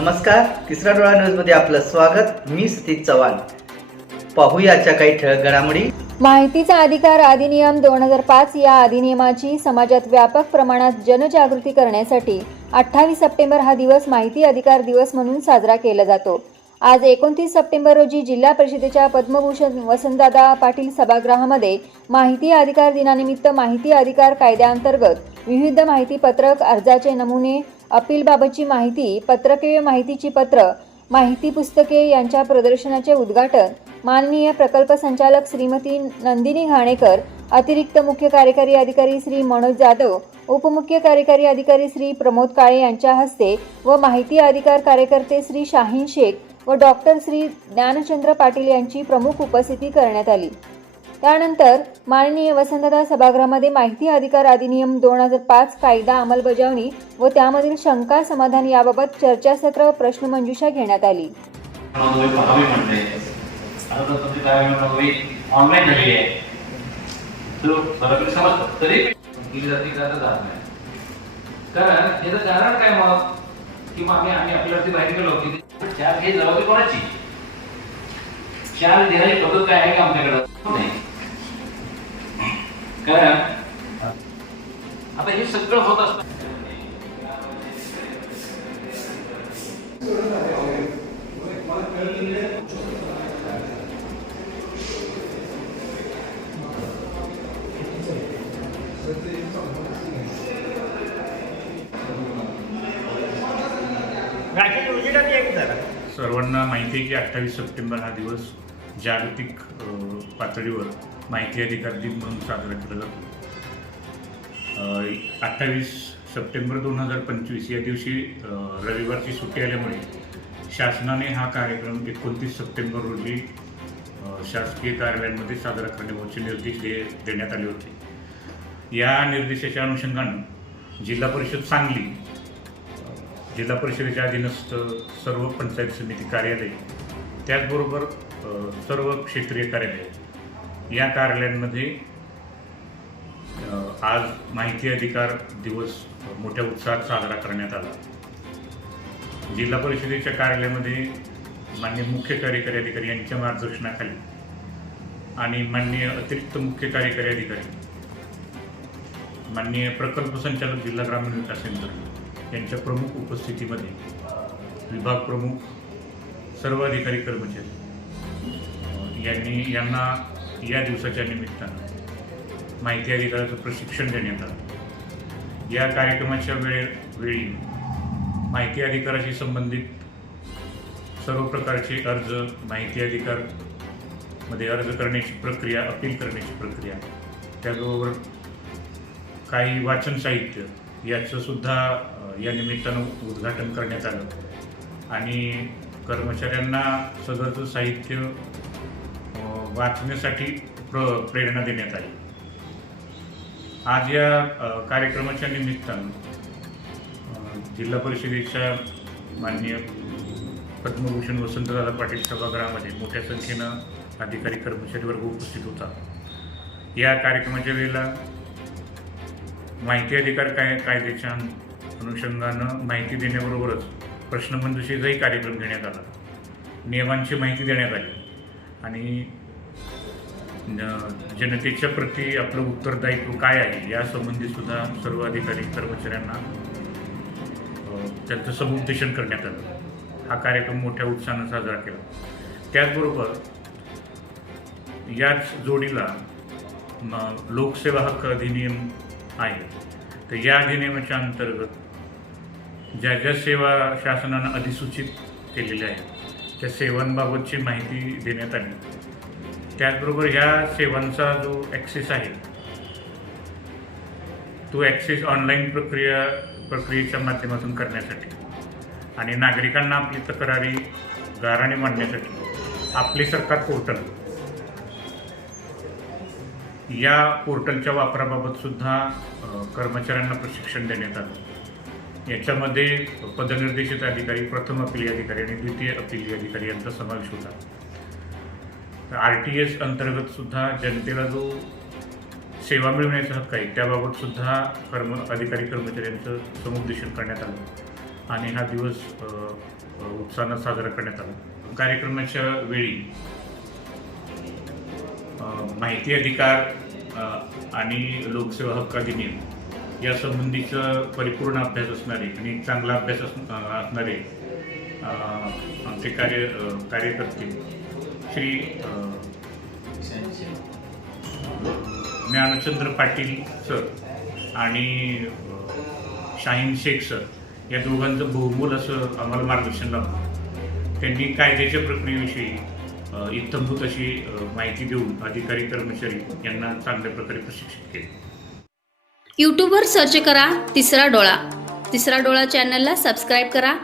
नमस्कार तिसरा डोळा न्यूजमध्ये आपलं स्वागत. मी सतीश चव्हाण. पाहूयाच्या काही ठळक घडामोडी. माहितीचा अधिकार अधिनियम दोन हजार पाच या अधिनियमाची समाजात व्यापक प्रमाणात जनजागृती करण्यासाठी अठ्ठावीस सप्टेंबर हा दिवस माहिती अधिकार दिवस म्हणून साजरा केला जातो. आज एकोणतीस सप्टेंबर रोजी जिल्हा परिषदेच्या पद्मभूषण वसंतदादा पाटील सभागृहामध्ये माहिती अधिकार दिनानिमित्त माहिती अधिकार कायद्याअंतर्गत विविध माहिती पत्रक अर्जाचे नमुने अपीलबाबतची माहिती पत्रकीय माहितीची पत्र माहिती पुस्तके यांच्या प्रदर्शनाचे उद्घाटन माननीय प्रकल्प संचालक श्रीमती नंदिनी घाणेकर अतिरिक्त मुख्य कार्यकारी अधिकारी श्री मनोज जाधव उपमुख्य कार्यकारी अधिकारी श्री प्रमोद काळे यांच्या हस्ते व माहिती अधिकार कार्यकर्ते श्री शाहीन शेख व डॉक्टर श्री ज्ञानचंद्र पाटील यांची प्रमुख उपस्थिती करण्यात आली. त्यानंतर माननीय वसंतदादा सभागृहामध्ये माहिती अधिकार अधिनियम दोन हजार पाच कायदा अंमलबजावणी व त्यामधील शंका समाधान याबाबत चर्चासत्र प्रश्नमंजुषा घेण्यात आली. कारण याचं कारण काय मग? किंवा आम्ही आम्ही आपल्यावरती बाहेर गेलो की चार घे जबाबदारी कोणाची? चार देण्याची पद्धत काय आहे का आमच्याकडे? नाही कारण आता हे सगळं होत असतं. सर्वांना माहिती आहे की अठ्ठावीस सप्टेंबर हा दिवस जागतिक पातळीवर माहिती अधिकार दिन म्हणून साजरा केला जातो. अठ्ठावीस सप्टेंबर दोन हजार पंचवीस या दिवशी रविवारची सुट्टी आल्यामुळे शासनाने हा कार्यक्रम एकोणतीस सप्टेंबर रोजी शासकीय कार्यालयांमध्ये साजरा करण्याबाबतचे निर्देश दे देण्यात आले होते. या निर्देशाच्या अनुषंगानं जिल्हा परिषद सांगली जिल्हा परिषदेच्या अधीनस्थ सर्व पंचायत समिती कार्यालय त्याचबरोबर सर्व क्षेत्रीय कार्यालय या कार्यालयांमध्ये आज माहिती अधिकार दिवस मोठ्या उत्साहात साजरा करण्यात आला. जिल्हा परिषदेच्या कार्यालयामध्ये मान्य मुख्य कार्यकारी अधिकारी यांच्या मार्गदर्शनाखाली आणि माननीय अतिरिक्त मुख्य कार्यकारी अधिकारी माननीय प्रकल्प संचालक जिल्हा ग्रामीण विकास यंत्रणा यांच्या प्रमुख उपस्थितीमध्ये विभाग प्रमुख सर्व अधिकारी कर्मचारी यांनी यांना या दिवसाच्या निमित्तानं माहिती अधिकाराचं प्रशिक्षण देण्यात आलं. या कार्यक्रमाच्या वेळे वेळी माहिती अधिकाराशी संबंधित सर्व प्रकारचे अर्ज माहिती अधिकारमध्ये अर्ज करण्याची प्रक्रिया अपील करण्याची प्रक्रिया त्याचबरोबर काही वाचन साहित्य याचं सुद्धा या निमित्तानं उद्घाटन करण्यात आलं. आणि कर्मचाऱ्यांना सगळं साहित्य वाचण्यासाठी प्र प्रेरणा देण्यात आली. आज या कार्यक्रमाच्या निमित्तानं जिल्हा परिषदेच्या माननीय पद्मभूषण वसंतदादा पाटील सभागृहामध्ये मोठ्या संख्येनं अधिकारी कर्मचारी वर्ग उपस्थित होता. या कार्यक्रमाच्या वेळेला माहिती अधिकार काय कायद्याच्या अनुषंगानं माहिती देण्याबरोबरच प्रश्नमंजुषेचाही कार्यक्रम घेण्यात आला. नियमांची माहिती देण्यात आली. आणि जनतेच्या प्रती आपलं उत्तरदायित्व काय आहे यासंबंधी सुद्धा सर्व अधिकारी कर्मचाऱ्यांना त्यांचं समुपदेशन करण्यात आलं. हा कार्यक्रम मोठ्या उत्साहानं साजरा केला. त्याचबरोबर याच जोडीला लोकसेवा हक्क अधिनियम आहे. तर या अधिनियमाच्या अंतर्गत ज्या ज्या सेवा शासनानं अधिसूचित केलेल्या आहेत त्या सेवांबाबतची माहिती देण्यात आली. त्याचबरोबर ह्या सेवांचा जो ॲक्सेस आहे तो ॲक्सेस ऑनलाईन प्रक्रिया प्रक्रियेच्या माध्यमातून करण्यासाठी आणि नागरिकांना आपली तक्रारी गाराने मांडण्यासाठी आपले सरकार पोर्टल या पोर्टलच्या वापराबाबत सुद्धा कर्मचाऱ्यांना प्रशिक्षण देण्यात आलं. याच्यामध्ये पदनिर्देशित अधिकारी प्रथम अपिली अधिकारी आणि द्वितीय अपिली अधिकारी यांचा समावेश होता. आर टी एस अंतर्गत सुद्धा जनतेला जो सेवा मिळवण्याचा हक्क आहे त्याबाबत सुद्धा कर्म अधिकारी कर्मचाऱ्यांचं समुपदेशन करण्यात आलं. आणि हा दिवस उत्साहानं साजरा करण्यात आला. कार्यक्रमाच्या वेळी माहिती अधिकार आणि लोकसेवा हक्क अधिनियम या संबंधीचा परिपूर्ण अभ्यास असणारे आणि चांगला अभ्यास असणारे आमचे कार्य कार्यकर्ते श्री ज्ञानचंद्र पाटील सर आणि शाहीन शेख सर या दोघांचं बहुमोल असं आम्हाला मार्गदर्शन लाभलं त्यांनी कायद्याच्या प्रक्रियेविषयी इत्थंभूत अशी माहिती देऊन अधिकारी कर्मचारी यांना चांगल्या प्रकारे प्रशिक्षित केले. यूट्यूबवर सर्च करा तिसरा डोळा. तिसरा डोळा चॅनलला सबस्क्राईब करा.